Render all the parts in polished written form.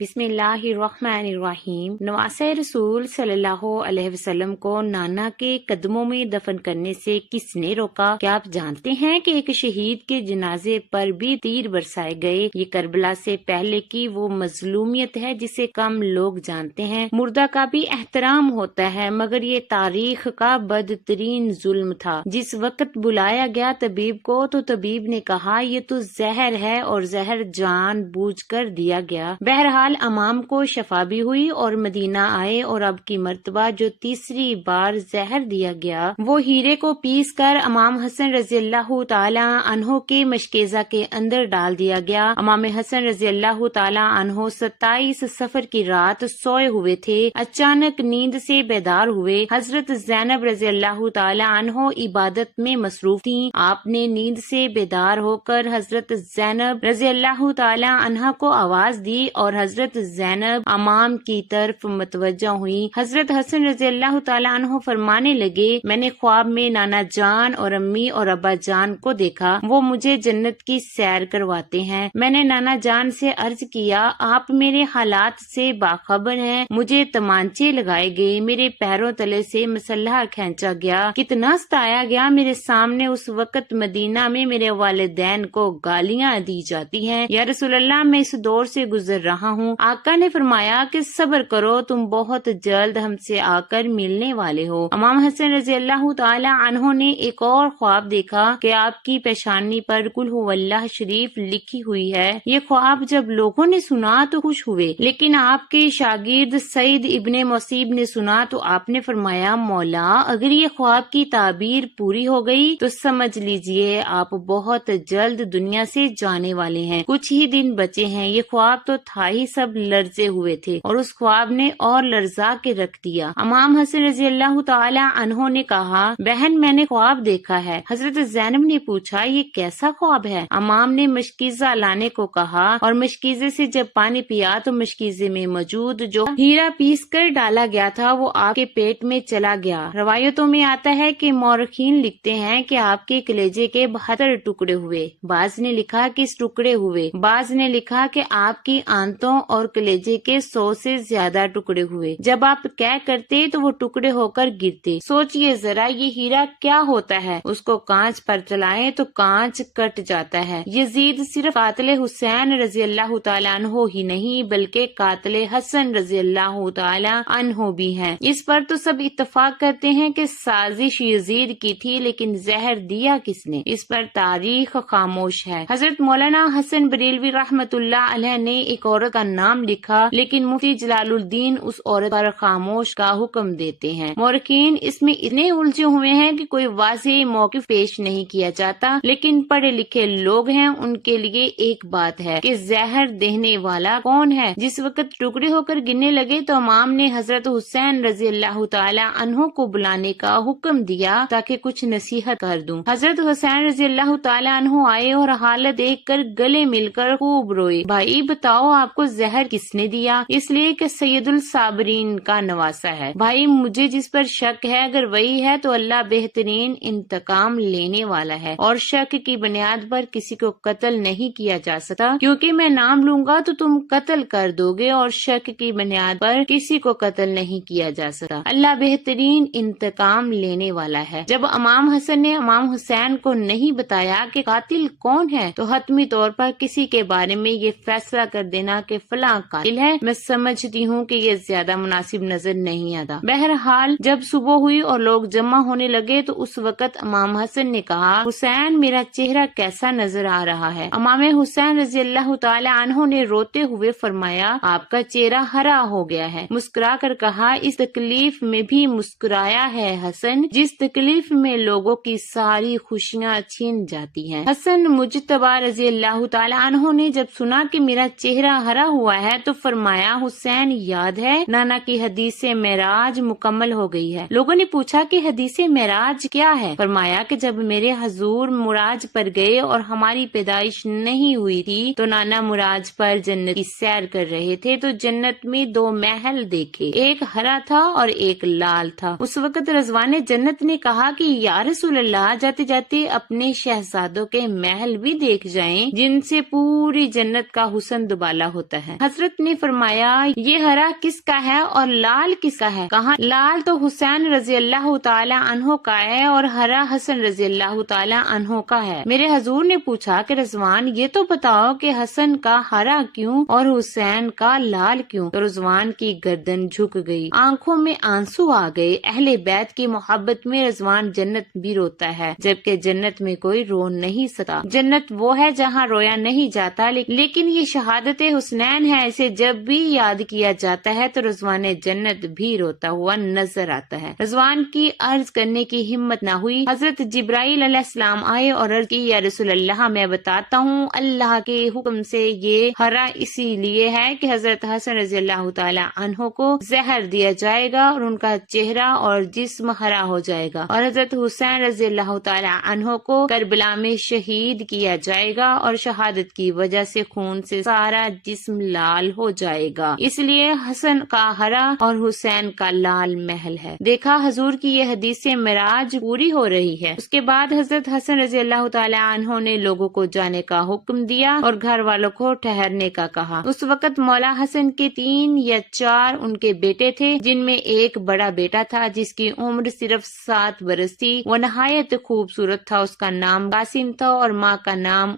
بسم اللہ الرحمن الرحیم۔ نواسۂ رسول صلی اللہ علیہ وسلم کو نانا کے قدموں میں دفن کرنے سے کس نے روکا؟ کیا آپ جانتے ہیں کہ ایک شہید کے جنازے پر بھی تیر برسائے گئے؟ یہ کربلا سے پہلے کی وہ مظلومیت ہے جسے کم لوگ جانتے ہیں۔ مردہ کا بھی احترام ہوتا ہے، مگر یہ تاریخ کا بدترین ظلم تھا۔ جس وقت بلایا گیا طبیب کو تو طبیب نے کہا یہ تو زہر ہے، اور زہر جان بوجھ کر دیا گیا۔ بہرحال امام کو شفا بھی ہوئی اور مدینہ آئے، اور اب کی مرتبہ جو تیسری بار زہر دیا گیا وہ ہیرے کو پیس کر امام حسن رضی اللہ تعالی عنہ کے مشکیزہ کے اندر ڈال دیا گیا۔ امام حسن رضی اللہ تعالی عنہ 27 صفر کی رات سوئے ہوئے تھے، اچانک نیند سے بیدار ہوئے۔ حضرت زینب رضی اللہ تعالی عنہ عبادت میں مصروف تھیں۔ آپ نے نیند سے بیدار ہو کر حضرت زینب رضی اللہ تعالی عنہ کو آواز دی، اور حضرت زینب امام کی طرف متوجہ ہوئی۔ حضرت حسن رضی اللہ تعالی عنہ فرمانے لگے، میں نے خواب میں نانا جان اور امی اور ابا جان کو دیکھا، وہ مجھے جنت کی سیر کرواتے ہیں۔ میں نے نانا جان سے عرض کیا، آپ میرے حالات سے باخبر ہیں۔ مجھے تمانچے لگائے گئے، میرے پیروں تلے سے مسلح کھینچا گیا، کتنا ستایا گیا۔ میرے سامنے اس وقت مدینہ میں میرے والدین کو گالیاں دی جاتی ہیں۔ یا رسول اللہ، میں اس دور سے گزر رہا ہوں۔ آقا نے فرمایا کہ صبر کرو، تم بہت جلد ہم سے آ کر ملنے والے ہو۔ امام حسن رضی اللہ تعالی عنہ نے ایک اور خواب دیکھا کہ آپ کی پیشانی پر قل ھو اللہ شریف لکھی ہوئی ہے۔ یہ خواب جب لوگوں نے سنا تو خوش ہوئے، لیکن آپ کے شاگرد سعید ابن مسیب نے سنا تو آپ نے فرمایا، مولا اگر یہ خواب کی تعبیر پوری ہو گئی تو سمجھ لیجئے آپ بہت جلد دنیا سے جانے والے ہیں، کچھ ہی دن بچے ہیں۔ یہ خواب تو تھا ہی، سب لرزے ہوئے تھے، اور اس خواب نے اور لرزا کے رکھ دیا۔ امام حسن رضی اللہ تعالی عنہ نے کہا، بہن میں نے خواب دیکھا ہے۔ حضرت زینب نے پوچھا، یہ کیسا خواب ہے؟ امام نے مشکیزہ لانے کو کہا، اور مشکیزے سے جب پانی پیا تو مشکیزے میں موجود جو ہیرا پیس کر ڈالا گیا تھا وہ آپ کے پیٹ میں چلا گیا۔ روایتوں میں آتا ہے کہ مورخین لکھتے ہیں کہ آپ کے کلیجے کے 72 ٹکڑے ہوئے، بعض نے لکھا کہ اس ٹکڑے ہوئے، بعض نے لکھا کہ آپ کی آنتوں اور کلیجے کے 100 سے زیادہ ٹکڑے ہوئے۔ جب آپ کہہ کرتے تو وہ ٹکڑے ہو کر گرتے۔ سوچئے ذرا یہ ہیرا کیا ہوتا ہے، اس کو کانچ پر چلائیں تو کانچ کٹ جاتا ہے۔ یزید صرف قاتل حسین رضی اللہ تعالیٰ عنہ ہی نہیں بلکہ قاتل حسن رضی اللہ تعالیٰ عنہ بھی ہیں۔ اس پر تو سب اتفاق کرتے ہیں کہ سازش یزید کی تھی، لیکن زہر دیا کس نے، اس پر تاریخ خاموش ہے۔ حضرت مولانا حسن بریلوی رحمت اللہ علیہ نے ایک عورت کا نام لکھا، لیکن مفتی جلال الدین اس عورت پر خاموش کا حکم دیتے ہیں۔ مورخین اس میں اتنے الجھے ہوئے ہیں کہ کوئی واضح موقف پیش نہیں کیا جاتا، لیکن پڑھے لکھے لوگ ہیں ان کے لیے ایک بات ہے کہ زہر دینے والا کون ہے۔ جس وقت ٹکڑے ہو کر گرنے لگے تو امام نے حضرت حسین رضی اللہ تعالی عنہ کو بلانے کا حکم دیا تاکہ کچھ نصیحت کر دوں۔ حضرت حسین رضی اللہ تعالی عنہ آئے اور حالت دیکھ کر گلے مل کر خوب روئے۔ بھائی بتاؤ آپ کو زہر کس نے دیا؟ اس لیے کہ سید الصابرین کا نواسا ہے۔ بھائی مجھے جس پر شک ہے اگر وہی ہے تو اللہ بہترین انتقام لینے والا ہے، اور شک کی بنیاد پر کسی کو قتل نہیں کیا جا سکتا، کیونکہ میں نام لوں گا تو تم قتل کر دو گے، اور شک کی بنیاد پر کسی کو قتل نہیں کیا جا سکتا۔ اللہ بہترین انتقام لینے والا ہے۔ جب امام حسن نے امام حسین کو نہیں بتایا کہ قاتل کون ہے تو حتمی طور پر کسی کے بارے میں یہ فیصلہ کر دینا کہ فلاں قاتل ہے، میں سمجھتی ہوں کہ یہ زیادہ مناسب نظر نہیں آتا۔ بہرحال جب صبح ہوئی اور لوگ جمع ہونے لگے تو اس وقت امام حسن نے کہا، حسین میرا چہرہ کیسا نظر آ رہا ہے؟ امام حسین رضی اللہ تعالی عنہ نے روتے ہوئے فرمایا، آپ کا چہرہ ہرا ہو گیا ہے۔ مسکرا کر کہا، اس تکلیف میں بھی مسکرایا ہے حسن، جس تکلیف میں لوگوں کی ساری خوشیاں چھین جاتی ہیں۔ حسن مجتبی رضی اللہ تعالی عنہ نے جب سنا کہ میرا چہرہ ہرا ہوا ہے تو فرمایا، حسین یاد ہے نانا کی حدیث معراج مکمل ہو گئی ہے۔ لوگوں نے پوچھا کہ حدیث معراج کیا ہے؟ فرمایا کہ جب میرے حضور معراج پر گئے اور ہماری پیدائش نہیں ہوئی تھی تو نانا معراج پر جنت کی سیر کر رہے تھے تو جنت میں 2 محل دیکھے، ایک ہرا تھا اور ایک لال تھا۔ اس وقت رضوان جنت نے کہا کہ یا رسول اللہ، جاتے جاتے اپنے شہزادوں کے محل بھی دیکھ جائیں جن سے پوری جنت کا حسن دبالا ہوتا ہے۔ ہے۔ حضرت نے فرمایا یہ ہرا کس کا ہے اور لال کس کا ہے؟ کہا لال تو حسین رضی اللہ تعالی عنہ کا ہے اور ہرا حسن رضی اللہ تعالی عنہ کا ہے۔ میرے حضور نے پوچھا کہ رضوان یہ تو بتاؤ کہ حسن کا ہرا کیوں اور حسین کا لال کیوں؟ تو رضوان کی گردن جھک گئی، آنکھوں میں آنسو آ گئے۔ اہل بیت کی محبت میں رضوان جنت بھی روتا ہے، جبکہ جنت میں کوئی رو نہیں سکتا۔ جنت وہ ہے جہاں رویا نہیں جاتا، لیکن یہ شہادت حسنین ہے، اسے جب بھی یاد کیا جاتا ہے تو رضوان جنت بھی روتا ہوا نظر آتا ہے۔ رضوان کی عرض کرنے کی ہمت نہ ہوئی۔ حضرت جبرائیل علیہ السلام آئے اور عرض کی یا رسول اللہ میں بتاتا ہوں اللہ کے حکم سے یہ ہرا اسی لیے ہے کہ حضرت حسن رضی اللہ تعالی عنہ کو زہر دیا جائے گا اور ان کا چہرہ اور جسم ہرا ہو جائے گا، اور حضرت حسین رضی اللہ تعالی عنہ کو کربلا میں شہید کیا جائے گا اور شہادت کی وجہ سے خون سے سارا جسم لال ہو جائے گا، اس لیے حسن کا ہرا اور حسین کا لال محل ہے۔ دیکھا حضور کی یہ حدیث معراج پوری ہو رہی ہے۔ اس کے بعد حضرت حسن رضی اللہ تعالی عنہ نے لوگوں کو جانے کا حکم دیا اور گھر والوں کو ٹھہرنے کا کہا۔ اس وقت مولا حسن کے 3 یا 4 ان کے بیٹے تھے، جن میں ایک بڑا بیٹا تھا جس کی عمر صرف 7 برس تھی۔ وہ نہایت خوبصورت تھا، اس کا نام قاسم تھا اور ماں کا نام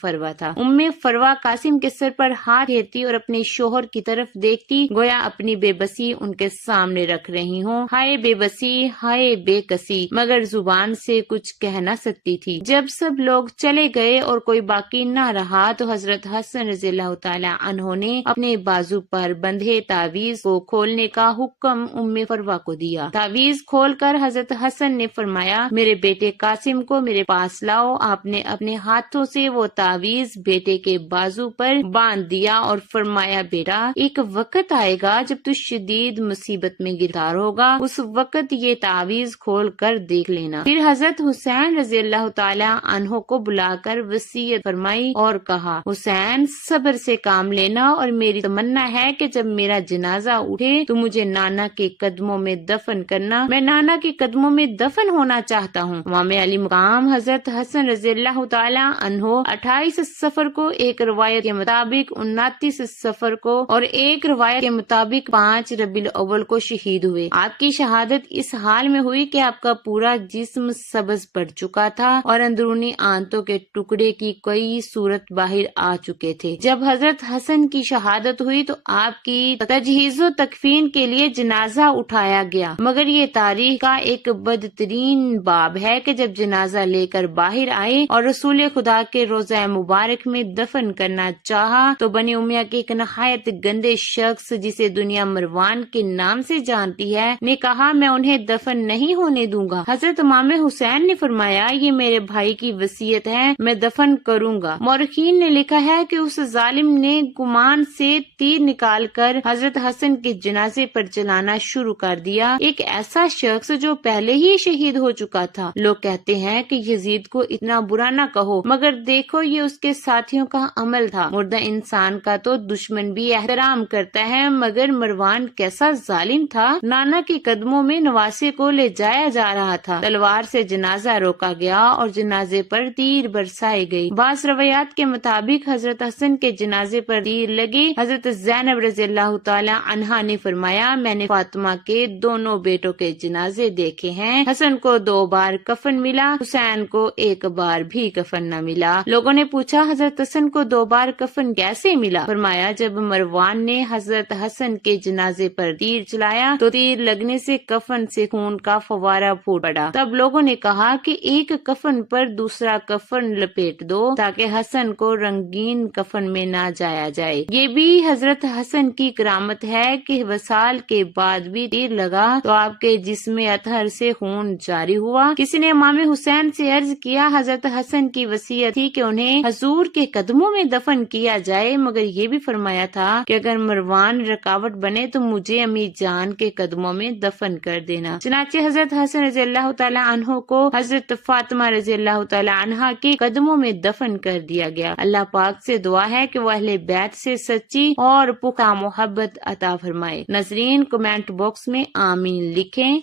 فروہ تھا۔ فروہ قاسم کے سر پر ہاتھ پھیرتی اور اپنے شوہر کی طرف دیکھتی، گویا اپنی بے بسی ان کے سامنے رکھ رہی ہوں۔ ہائے بے بسی، ہائے بے کسی، مگر زبان سے کچھ کہہ نہ سکتی تھی۔ جب سب لوگ چلے گئے اور کوئی باقی نہ رہا تو حضرت حسن رضی اللہ تعالی عنہ نے اپنے بازو پر بندھے تعویذ کو کھولنے کا حکم فروہ کو دیا۔ تعویذ کھول کر حضرت حسن نے فرمایا میرے بیٹے قاسم کو میرے پاس لاؤ۔ آپ نے اپنے ہاتھوں سے وہ تعویذ بیٹے کے بازو پر باندھ دیا اور فرمایا بیٹا ایک وقت آئے گا جب تو شدید مصیبت میں گرفتار ہوگا، اس وقت یہ تعویذ کھول کر دیکھ لینا۔ پھر حضرت حسین رضی اللہ تعالی عنہ کو بلا کر وصیت فرمائی اور کہا حسین صبر سے کام لینا اور میری تمنا ہے کہ جب میرا جنازہ اٹھے تو مجھے نانا کے قدموں میں دفن کرنا، میں نانا کے قدموں میں دفن ہونا چاہتا ہوں۔ امام علی مقام حضرت حسن رضی اللہ تعالی عنہ 28 صفر کو ایک روایت کے مطابق 29 صفر کو اور ایک روایت کے مطابق 5 ربیع الاول کو شہید ہوئے۔ آپ کی شہادت اس حال میں ہوئی کہ آپ کا پورا جسم سبز پڑ چکا تھا اور اندرونی آنتوں کے ٹکڑے کی کئی صورت باہر آ چکے تھے۔ جب حضرت حسن کی شہادت ہوئی تو آپ کی تجہیز و تکفین کے لیے جنازہ اٹھایا گیا، مگر یہ تاریخ کا ایک بدترین باب ہے کہ جب جنازہ لے کر باہر آئے اور رسول خدا کے روضہ مبارک میں دفن کرنا چاہا تو بنی امیہ کے ایک نہایت گندے شخص جسے دنیا مروان کے نام سے جانتی ہے نے کہا میں انہیں دفن نہیں ہونے دوں گا۔ حضرت امام حسین نے فرمایا یہ میرے بھائی کی وصیت ہے، میں دفن کروں گا۔ مورخین نے لکھا ہے کہ اس ظالم نے گمان سے تیر نکال کر حضرت حسن کے جنازے پر چلانا شروع کر دیا، ایک ایسا شخص جو پہلے ہی شہید ہو چکا تھا۔ لوگ کہتے ہیں کہ یزید کو اتنا برا نہ کہو، مگر دیکھو یہ اس کے ساتھیوں کا عمل تھا۔ مردہ انسان کا تو دشمن بھی احترام کرتا ہے، مگر مروان کیسا ظالم تھا۔ نانا کے قدموں میں نواسے کو لے جایا جا رہا تھا، تلوار سے جنازہ روکا گیا اور جنازے پر تیر برسائے گئی۔ بعض روایات کے مطابق حضرت حسن کے جنازے پر تیر لگے۔ حضرت زینب رضی اللہ تعالی عنہا نے فرمایا میں نے فاطمہ کے دونوں بیٹوں کے جنازے دیکھے ہیں، حسن کو 2 بار کفن ملا، حسین کو 1 بار بھی کفن نہ ملا۔ لوگوں نے پوچھا حضرت حسن کو 2 بار کفن کیسے ملا؟ فرمایا جب مروان نے حضرت حسن کے جنازے پر تیر چلایا تو تیر لگنے سے کفن سے خون کا فوارہ پھوٹ پڑا۔ تب لوگوں نے کہا کہ ایک کفن پر دوسرا کفن لپیٹ دو تاکہ حسن کو رنگین کفن میں نہ جایا جائے۔ یہ بھی حضرت حسن کی کرامت ہے کہ وصال کے بعد بھی تیر لگا تو آپ کے جسم اطہر سے خون جاری ہوا۔ کسی نے امام حسین سے عرض کیا حضرت حسن کی وصیت تھی کہ انہیں حضور کے قدموں میں دفن کیا جائے، مگر یہ بھی فرمایا تھا کہ اگر مروان رکاوٹ بنے تو مجھے امی جان کے قدموں میں دفن کر دینا۔ چنانچہ حضرت حسن رضی اللہ تعالی عنہ کو حضرت فاطمہ رضی اللہ تعالی عنہا کے قدموں میں دفن کر دیا گیا۔ اللہ پاک سے دعا ہے کہ وہ اہل بیت سے سچی اور پختہ محبت عطا فرمائے۔ ناظرین کمنٹ باکس میں آمین لکھیں۔